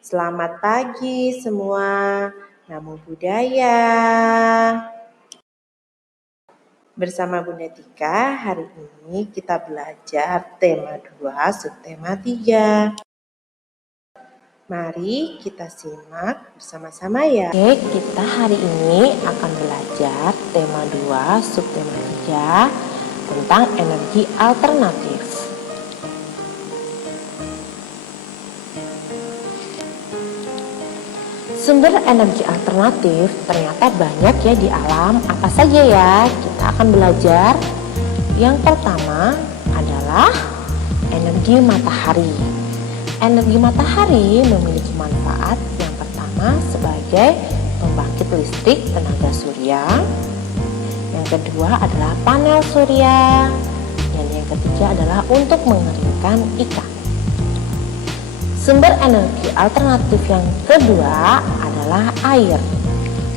Selamat pagi semua. Namo Buddhaya. Bersama Bunda Tika, hari ini kita belajar tema 2, subtema 3. Mari kita simak bersama-sama ya. Oke, kita hari ini akan belajar tema 2, subtema 3 tentang energi alternatif. Sumber energi alternatif ternyata banyak ya di alam. Apa saja ya? Kita akan belajar. Yang pertama adalah energi matahari. Energi matahari memiliki manfaat yang pertama sebagai pembangkit listrik tenaga surya. Yang kedua adalah panel surya. Dan yang ketiga adalah untuk mengeringkan ikan. Sumber energi alternatif yang kedua adalah air.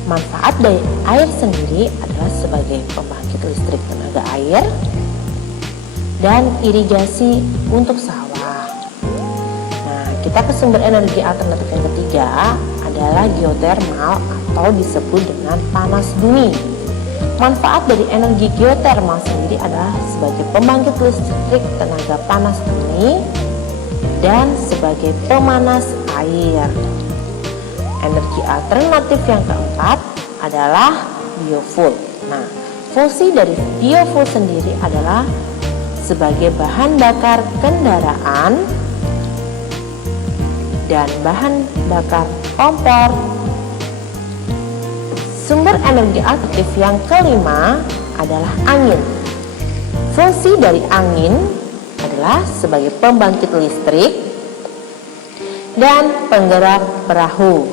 Manfaat dari air sendiri adalah sebagai pembangkit listrik tenaga air dan irigasi untuk sawah. Nah, kita ke sumber energi alternatif yang ketiga adalah geotermal atau disebut dengan panas bumi. Manfaat dari energi geotermal sendiri adalah sebagai pembangkit listrik tenaga panas bumi dan sebagai pemanas air. Energi alternatif yang keempat adalah biofuel. Nah, fungsi dari biofuel sendiri adalah sebagai bahan bakar kendaraan dan bahan bakar kompor. Sumber energi alternatif yang kelima adalah angin. Fungsi dari angin adalah sebagai pembangkit listrik dan penggerak perahu.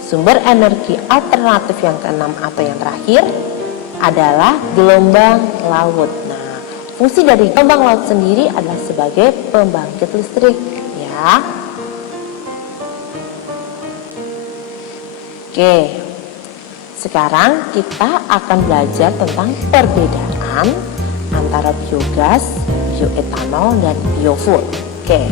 Sumber energi alternatif yang keenam atau yang terakhir adalah gelombang laut. Nah, fungsi dari gelombang laut sendiri adalah sebagai pembangkit listrik ya. Oke, sekarang kita akan belajar tentang perbedaan antara biogas, bioetanol, dan biofuel. Oke,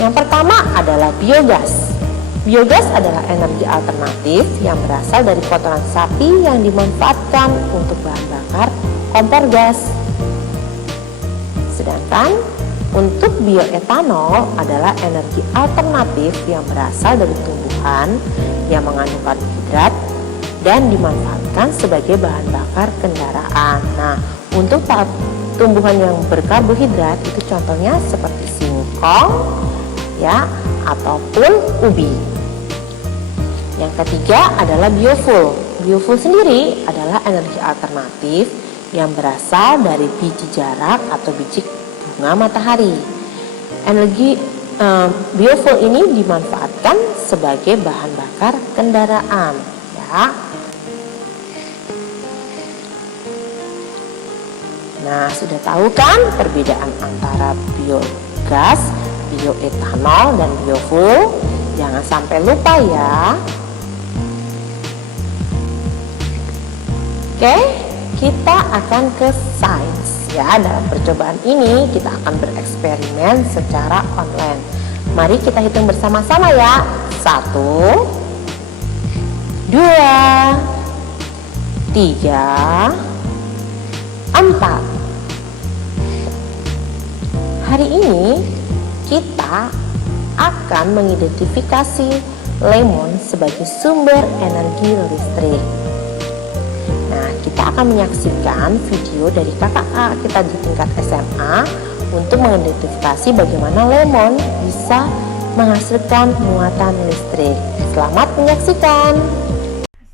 yang pertama adalah biogas. Biogas adalah energi alternatif yang berasal dari kotoran sapi yang dimanfaatkan untuk bahan bakar kompor gas. Sedangkan untuk bioetanol adalah energi alternatif yang berasal dari tumbuhan yang mengandung karbohidrat dan dimanfaatkan sebagai bahan bakar kendaraan. Nah, untuk tumbuhan yang berkarbohidrat itu contohnya seperti singkong ya ataupun ubi. Yang ketiga adalah biofuel. Biofuel sendiri adalah energi alternatif yang berasal dari biji jarak atau biji bunga matahari. Energi biofuel ini dimanfaatkan sebagai bahan bakar kendaraan ya. Nah, sudah tahu kan perbedaan antara biogas, bioetanol, dan biofuel? Jangan sampai lupa ya. Oke, kita akan ke sains ya. Dalam percobaan ini kita akan bereksperimen secara online. Mari kita hitung bersama-sama ya. 1, 2, 3, 4. Hari ini kita akan mengidentifikasi lemon sebagai sumber energi listrik. Nah, kita akan menyaksikan video dari kakak kita di tingkat SMA untuk mengidentifikasi bagaimana lemon bisa menghasilkan muatan listrik. Selamat menyaksikan.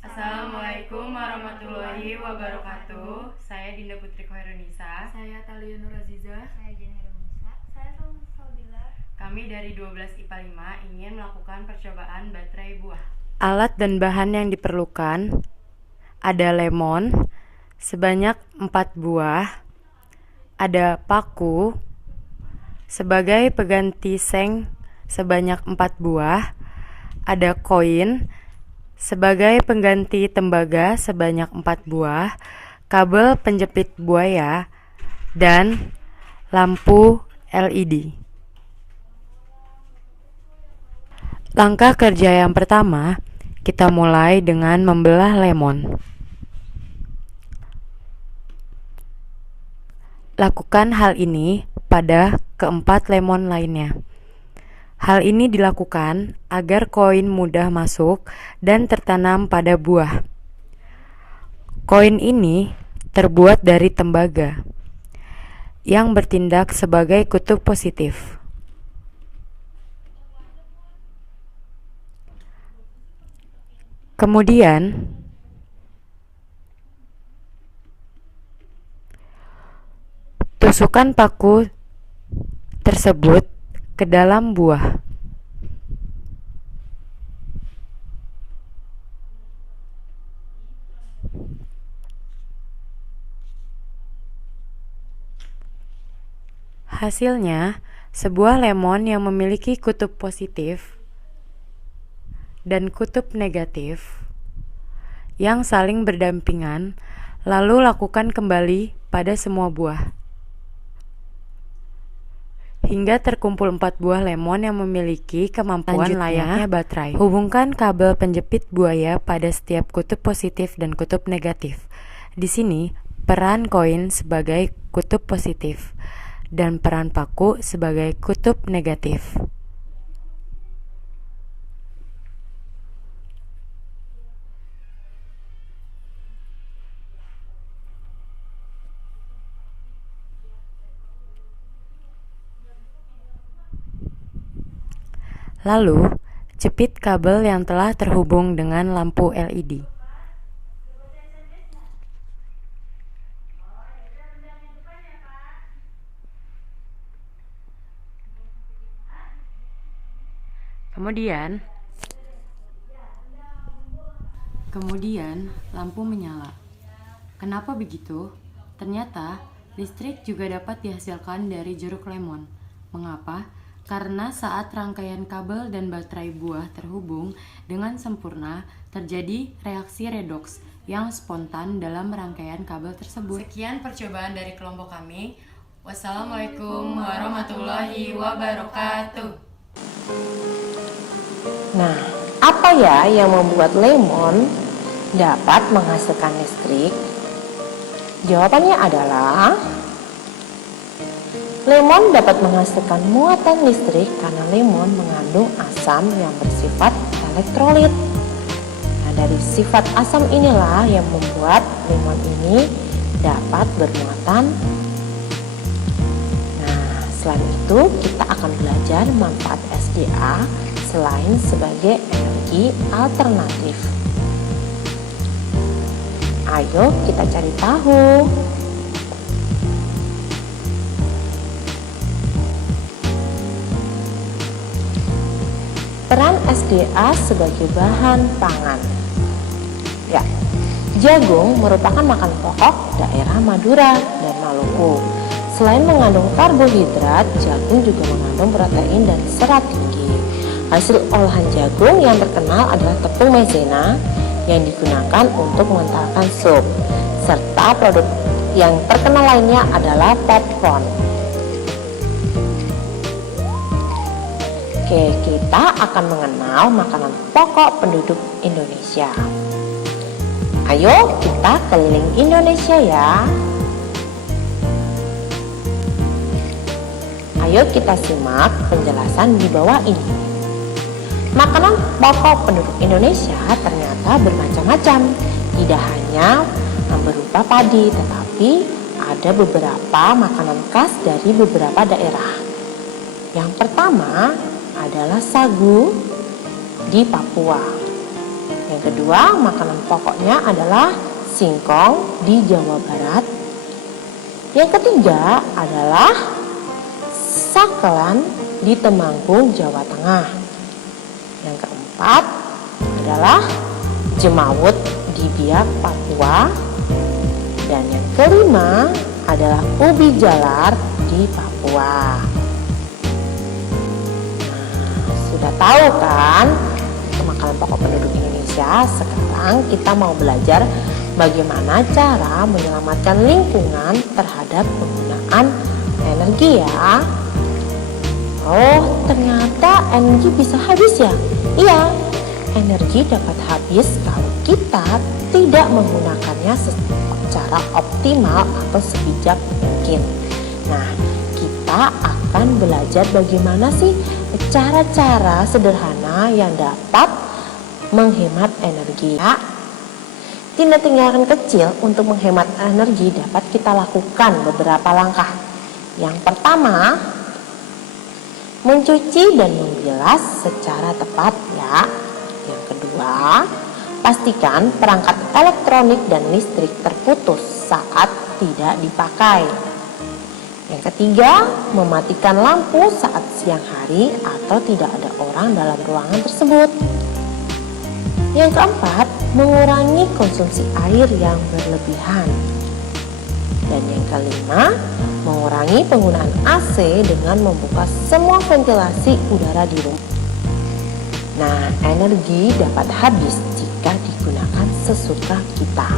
Assalamualaikum warahmatullahi wabarakatuh. Saya Dinda Putri Khairunisa. Saya Talia Nur Aziza. Saya Jenny Herunisa. Saya Salsabila. Kami dari 12 IPA 5 ingin melakukan percobaan baterai buah. Alat dan bahan yang diperlukan ada lemon sebanyak 4 buah, ada paku sebagai pengganti seng sebanyak 4 buah, ada koin sebagai pengganti tembaga sebanyak 4 buah, kabel penjepit buaya, dan lampu LED. Langkah kerja yang pertama, kita mulai dengan membelah lemon. Lakukan hal ini pada keempat lemon lainnya. Hal ini dilakukan agar koin mudah masuk dan tertanam pada buah. Koin ini terbuat dari tembaga yang bertindak sebagai kutub positif. Kemudian, tusukkan paku tersebut ke dalam buah. Hasilnya, sebuah lemon yang memiliki kutub positif dan kutub negatif yang saling berdampingan, lalu lakukan kembali pada semua buah hingga terkumpul 4 buah lemon yang memiliki kemampuan layaknya baterai. Hubungkan kabel penjepit buaya pada setiap kutub positif dan kutub negatif. Di sini, peran koin sebagai kutub positif dan peran paku sebagai kutub negatif. Lalu, jepit kabel yang telah terhubung dengan lampu LED. Kemudian lampu menyala. Kenapa begitu? Ternyata listrik juga dapat dihasilkan dari jeruk lemon. Mengapa? Karena saat rangkaian kabel dan baterai buah terhubung dengan sempurna, terjadi reaksi redoks yang spontan dalam rangkaian kabel tersebut. Sekian percobaan dari kelompok kami. Wassalamualaikum warahmatullahi wabarakatuh. Nah, apa ya yang membuat lemon dapat menghasilkan listrik? Jawabannya adalah lemon dapat menghasilkan muatan listrik karena lemon mengandung asam yang bersifat elektrolit. Nah, dari sifat asam inilah yang membuat lemon ini dapat bermuatan. Nah, selain itu kita akan belajar manfaat SDA selain sebagai energi alternatif. Ayo kita cari tahu. Peran SDA sebagai bahan pangan. Ya, jagung merupakan makanan pokok daerah Madura dan Maluku. Selain mengandung karbohidrat, jagung juga mengandung protein dan serat tinggi. Hasil olahan jagung yang terkenal adalah tepung maizena yang digunakan untuk mengentalkan sup, serta produk yang terkenal lainnya adalah popcorn. Oke, kita akan mengenal makanan pokok penduduk Indonesia. Ayo kita keliling Indonesia ya. Ayo kita simak penjelasan di bawah ini. Makanan pokok penduduk Indonesia ternyata bermacam-macam. Tidak hanya berupa padi, tetapi ada beberapa makanan khas dari beberapa daerah. Yang pertama adalah sagu di Papua. Yang kedua, makanan pokoknya adalah singkong di Jawa Barat. Yang ketiga adalah sakelan di Temanggung, Jawa Tengah. Yang keempat adalah jemawut di Biak, Papua. Dan yang kelima adalah ubi jalar di Papua. Sudah tahu kan makanan pokok penduduk Indonesia? Sekarang kita mau belajar bagaimana cara menyelamatkan lingkungan terhadap penggunaan energi ya. Oh, ternyata energi bisa habis ya? Iya, energi dapat habis kalau kita tidak menggunakannya secara optimal atau sebijak mungkin. Nah, kita akan belajar bagaimana sih cara-cara sederhana yang dapat menghemat energi. Tindakan kecil untuk menghemat energi dapat kita lakukan beberapa langkah. Yang pertama, mencuci dan membilas secara tepat ya. Yang kedua, pastikan perangkat elektronik dan listrik terputus saat tidak dipakai. Yang ketiga, mematikan lampu saat siang hari atau tidak ada orang dalam ruangan tersebut. Yang keempat, mengurangi konsumsi air yang berlebihan. Dan yang kelima, mengurangi penggunaan AC dengan membuka semua ventilasi udara di rumah. Nah, energi dapat habis jika digunakan sesuka kita.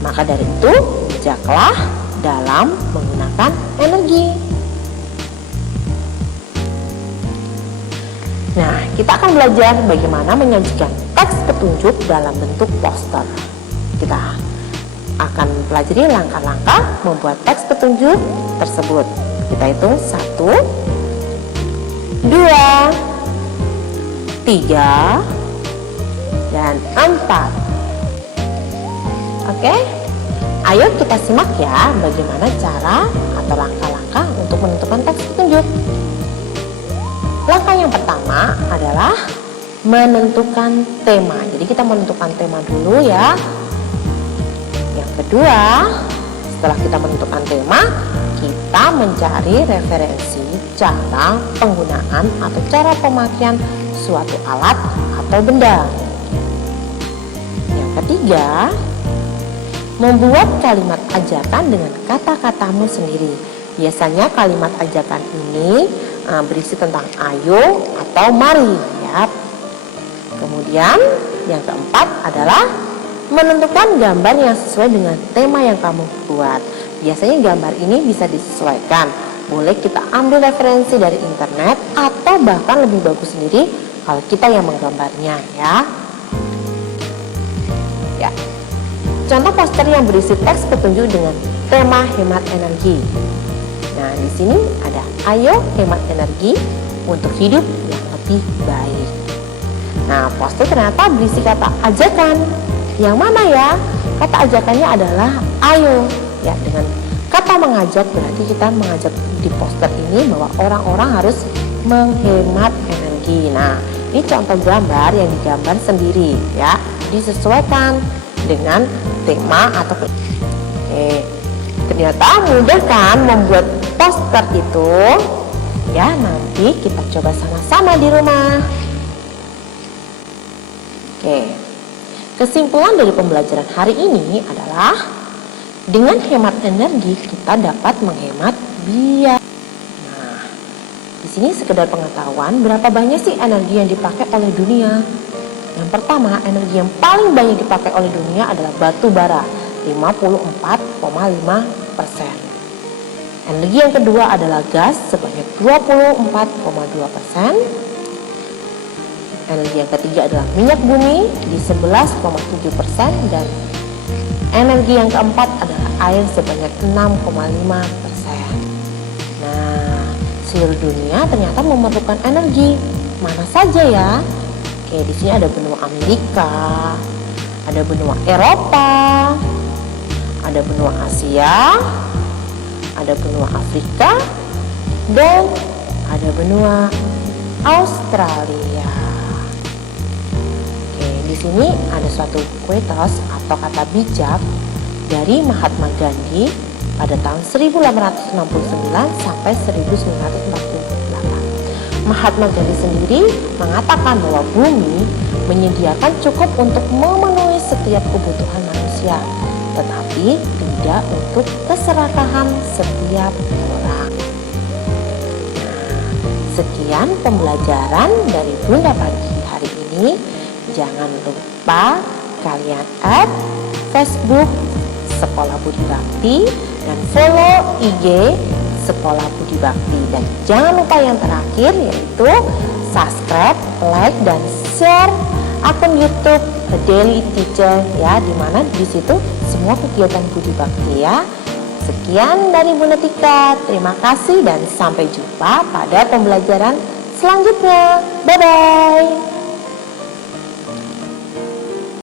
Maka dari itu, bijaklah dalam menggunakan energi. Nah, kita akan belajar bagaimana menyajikan teks petunjuk dalam bentuk poster. Kita akan pelajari langkah-langkah membuat teks petunjuk tersebut. Kita hitung 1, 2, 3, dan 4. Oke, ayo kita simak ya bagaimana cara atau langkah-langkah untuk menentukan teks petunjuk. Langkah yang pertama adalah menentukan tema. Jadi kita menentukan tema dulu ya. Yang kedua, setelah kita menentukan tema, kita mencari referensi cara penggunaan atau cara pemakaian suatu alat atau benda. Yang ketiga, membuat kalimat ajakan dengan kata-katamu sendiri. Biasanya kalimat ajakan ini berisi tentang ayo atau mari ya. Kemudian yang keempat adalah menentukan gambar yang sesuai dengan tema yang kamu buat. Biasanya gambar ini bisa disesuaikan. Boleh kita ambil referensi dari internet atau bahkan lebih bagus sendiri kalau kita yang menggambarnya ya. Ya. Contoh poster yang berisi teks petunjuk dengan tema hemat energi. Nah, di sini ada ayo hemat energi untuk hidup yang lebih baik. Nah, poster ternyata berisi kata ajakan. Yang mana ya? Kata ajakannya adalah ayo. Ya, dengan kata mengajak berarti kita mengajak di poster ini bahwa orang-orang harus menghemat energi. Nah, ini contoh gambar yang digambar sendiri ya. Disesuaikan dengan tema atau ternyata mudah kan membuat poster itu ya. Nanti kita coba sama-sama di rumah. Kesimpulan dari pembelajaran hari ini adalah dengan hemat energi kita dapat menghemat biaya. Nah, di sini sekedar pengetahuan berapa banyak sih energi yang dipakai oleh dunia. Yang pertama, energi yang paling banyak dipakai oleh dunia adalah batu bara, 54,5%. Energi yang kedua adalah gas sebanyak 24,2%. Energi yang ketiga adalah minyak bumi di 11,7%, dan energi yang keempat adalah air sebanyak 6,5%. Nah, seluruh dunia ternyata memerlukan energi. Mana saja ya? Di sini ada benua Amerika, ada benua Eropa, ada benua Asia, ada benua Afrika, dan ada benua Australia. Di sini ada suatu quotes atau kata bijak dari Mahatma Gandhi pada tahun 1869 sampai 1948. Mahatma Gandhi sendiri mengatakan bahwa bumi menyediakan cukup untuk memenuhi setiap kebutuhan manusia, tetapi tidak untuk keserakahan setiap orang. Sekian pembelajaran dari Bunda Pagi hari ini. Jangan lupa kalian add Facebook Sekolah Budi Bakti dan follow IG Sekolah Budi Bakti. Dan jangan lupa yang terakhir yaitu subscribe, like, dan share akun YouTube Daily Teacher ya, dimana di situ semua kegiatan Budi Bakti ya. Sekian dari Bunda Tika, terima kasih dan sampai jumpa pada pembelajaran selanjutnya. Bye-bye.